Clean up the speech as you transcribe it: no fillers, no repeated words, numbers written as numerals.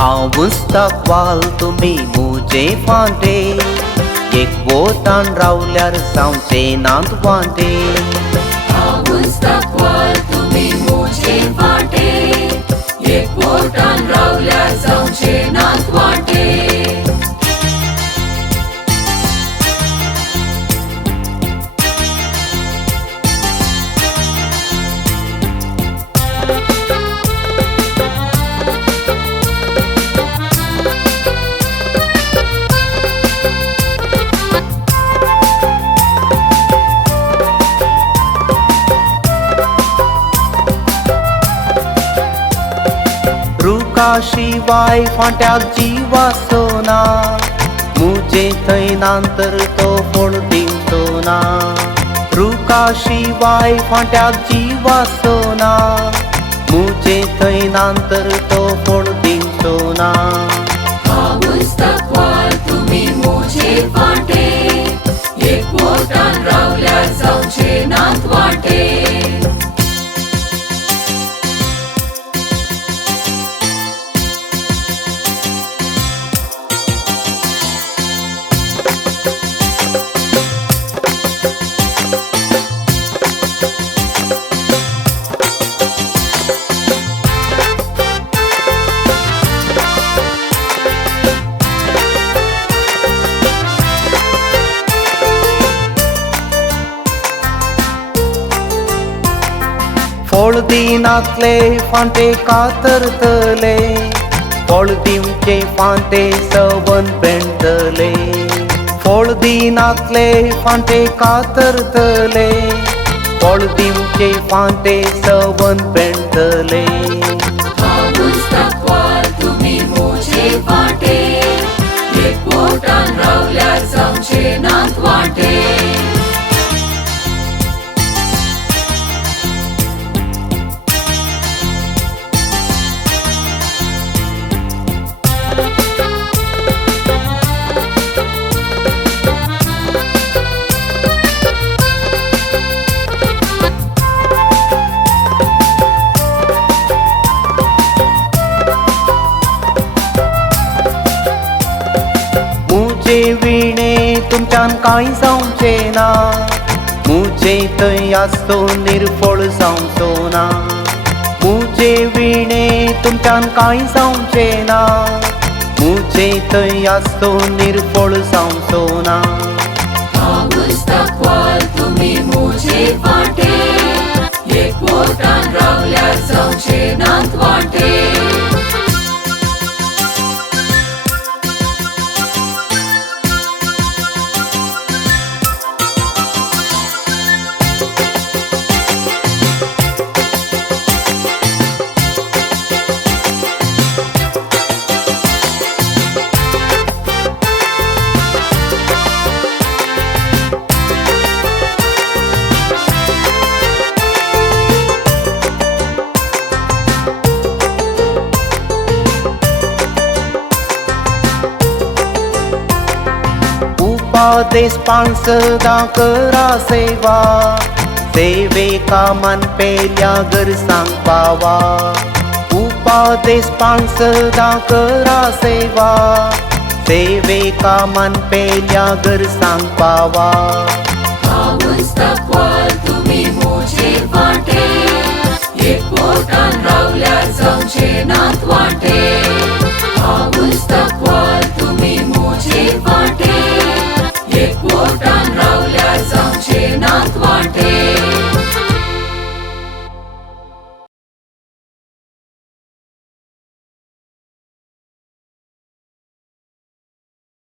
आऊस दाखवाल तुम्ही मुजे फांटे एक बोटान रावल्यार जावचे नांत वांटे आऊस दाखवाल तुम्ही मुजे फांटे एक बोटान रावल्यार जावचे नांत वांटे रुका शिवाय फांट्याक जीवा सोना मुजे थंय नांतर तो फोड दिवचो ना रुका शिवाय फांट्याक जीवा सोना मुजे थंय नांतर तो फोड दिवचो ना आऊस दाखवाल तुम्ही मुजे फांटे एक बोटान रावल्यार जावचे नांत वांटे फोड दिनातले फांटे कातरतले फोड दिवचे फांटे सवन पेंडतले फोड दिनातले फांटे कातरतले फोड दिवचे फांटे सवन पेंडतले आऊस दाखवाल तुम्ही मुजे फांटे एक बोटान रावल्यार जावचे नांत वांटे मुजे विणे तुमच्यान कांय जावचे ना मुजे थंय आसतो निर्फळ जावचो ना मुजे विणे तुमच्यान कांय जावचे ना मुजे थंय आसतो निर्फळ जावचो ना आऊस दाखवाल तुम्ही मुजे फांटे एक बोटान रावल्यार जावचे नांत वांटे उपादेश पाणसदा करा सेवा सेवेका मन पेल्या गरजांक पावा उपादेश पाणसदा करा सेवा सेवेका मन पेल्या गरजांक पावा आऊस दाखवाल तुम्ही मुजे फांटे एक बोटान रावल्यार जावचे नांत वांटे आऊस दाखवाल